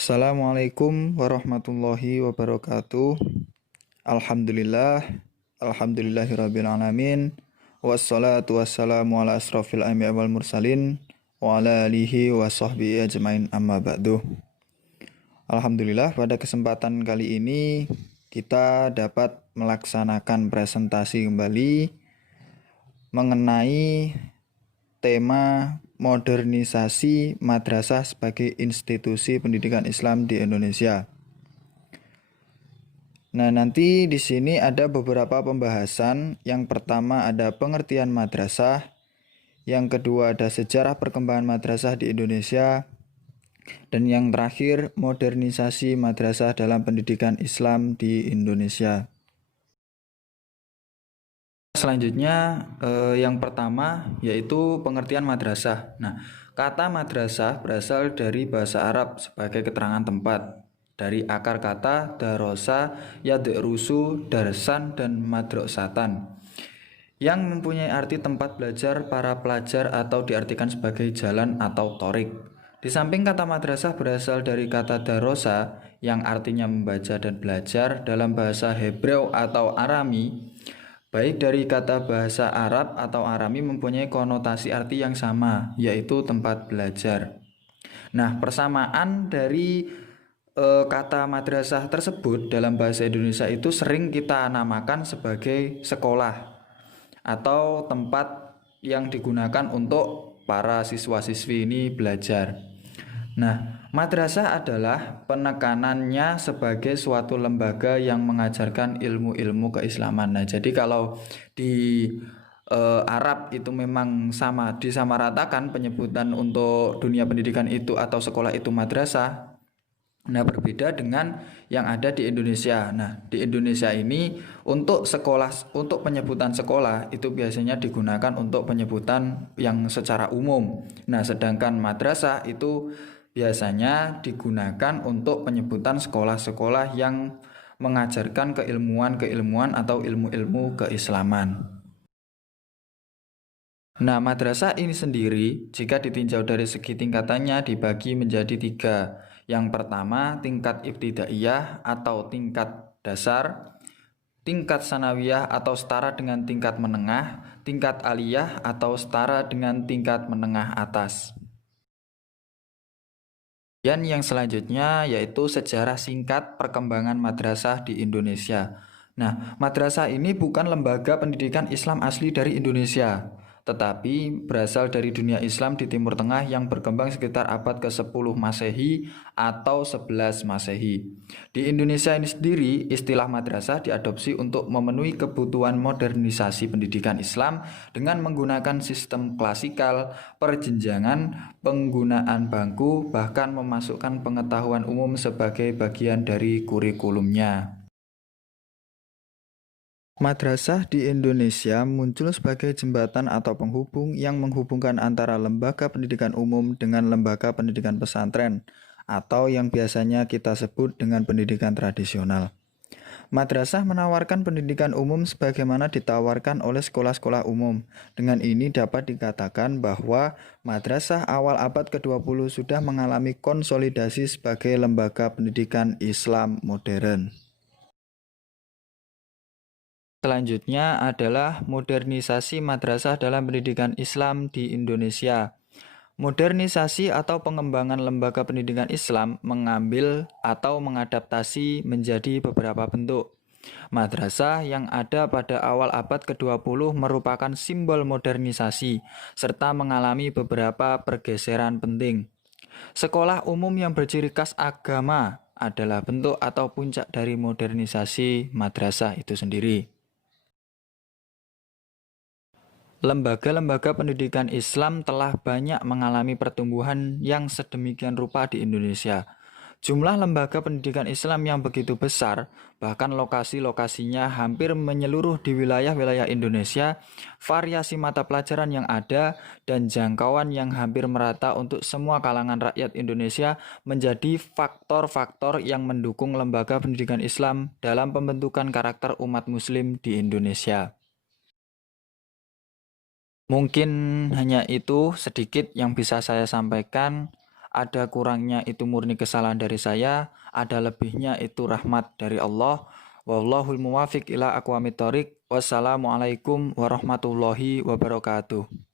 Assalamualaikum warahmatullahi wabarakatuh. Alhamdulillah, alhamdulillahirabbil alamin. Wassalatu wassalamu ala asrofil anbiya'i wal mursalin wa ala alihi wa sahbihi ajmain amma ba'du. Alhamdulillah, pada kesempatan kali ini kita dapat melaksanakan presentasi kembali mengenai tema modernisasi madrasah sebagai institusi pendidikan Islam di Indonesia. Nah, nanti di sini ada beberapa pembahasan. Yang pertama ada pengertian madrasah, yang kedua ada sejarah perkembangan madrasah di Indonesia, dan yang terakhir modernisasi madrasah dalam pendidikan Islam di Indonesia. Selanjutnya yang pertama yaitu pengertian madrasah. Nah, kata madrasah berasal dari bahasa Arab sebagai keterangan tempat. Dari akar kata darosa, yadrusu, darsan, dan madrosatan yang mempunyai arti tempat belajar para pelajar atau diartikan sebagai jalan atau torik. Di samping kata madrasah berasal dari kata darosa yang artinya membaca dan belajar dalam bahasa Hebreu atau Arami. Baik dari kata bahasa Arab atau Arami mempunyai konotasi arti yang sama, yaitu tempat belajar. Nah, persamaan dari kata madrasah tersebut dalam bahasa Indonesia itu sering kita namakan sebagai sekolah atau tempat yang digunakan untuk para siswa-siswi ini belajar. Nah, madrasah adalah penekanannya sebagai suatu lembaga yang mengajarkan ilmu-ilmu keislaman. Nah, jadi kalau di Arab itu memang sama disamaratakan penyebutan untuk dunia pendidikan itu atau sekolah itu madrasah. Nah, berbeda dengan yang ada di Indonesia. Nah, di Indonesia ini untuk sekolah, untuk penyebutan sekolah itu biasanya digunakan untuk penyebutan yang secara umum. Nah, sedangkan madrasah itu biasanya digunakan untuk penyebutan sekolah-sekolah yang mengajarkan keilmuan-keilmuan atau ilmu-ilmu keislaman. Nah, madrasah ini sendiri jika ditinjau dari segi tingkatannya dibagi menjadi 3. Yang pertama, tingkat ibtidaiyah atau tingkat dasar, tingkat sanawiyah atau setara dengan tingkat menengah, tingkat aliyah atau setara dengan tingkat menengah atas. Dan yang selanjutnya yaitu sejarah singkat perkembangan madrasah di Indonesia. Nah, madrasah ini bukan lembaga pendidikan Islam asli dari Indonesia, tetapi berasal dari dunia Islam di Timur Tengah yang berkembang sekitar abad ke-10 Masehi atau 11 Masehi. Di Indonesia ini sendiri, istilah madrasah diadopsi untuk memenuhi kebutuhan modernisasi pendidikan Islam dengan menggunakan sistem klasikal, perjenjangan, penggunaan bangku, bahkan memasukkan pengetahuan umum sebagai bagian dari kurikulumnya. Madrasah di Indonesia muncul sebagai jembatan atau penghubung yang menghubungkan antara lembaga pendidikan umum dengan lembaga pendidikan pesantren, atau yang biasanya kita sebut dengan pendidikan tradisional. Madrasah menawarkan pendidikan umum sebagaimana ditawarkan oleh sekolah-sekolah umum. Dengan ini dapat dikatakan bahwa madrasah awal abad ke-20 sudah mengalami konsolidasi sebagai lembaga pendidikan Islam modern. Selanjutnya adalah modernisasi madrasah dalam pendidikan Islam di Indonesia. Modernisasi atau pengembangan lembaga pendidikan Islam mengambil atau mengadaptasi menjadi beberapa bentuk. Madrasah yang ada pada awal abad ke-20 merupakan simbol modernisasi serta mengalami beberapa pergeseran penting. Sekolah umum yang berciri khas agama adalah bentuk atau puncak dari modernisasi madrasah itu sendiri. Lembaga-lembaga pendidikan Islam telah banyak mengalami pertumbuhan yang sedemikian rupa di Indonesia. Jumlah lembaga pendidikan Islam yang begitu besar, bahkan lokasi-lokasinya hampir menyeluruh di wilayah-wilayah Indonesia, variasi mata pelajaran yang ada, dan jangkauan yang hampir merata untuk semua kalangan rakyat Indonesia menjadi faktor-faktor yang mendukung lembaga pendidikan Islam dalam pembentukan karakter umat Muslim di Indonesia. Mungkin hanya itu sedikit yang bisa saya sampaikan. Ada kurangnya itu murni kesalahan dari saya, ada lebihnya itu rahmat dari Allah. Wallahul muwafiq ila aqwamit thoriq. Wassalamualaikum warahmatullahi wabarakatuh.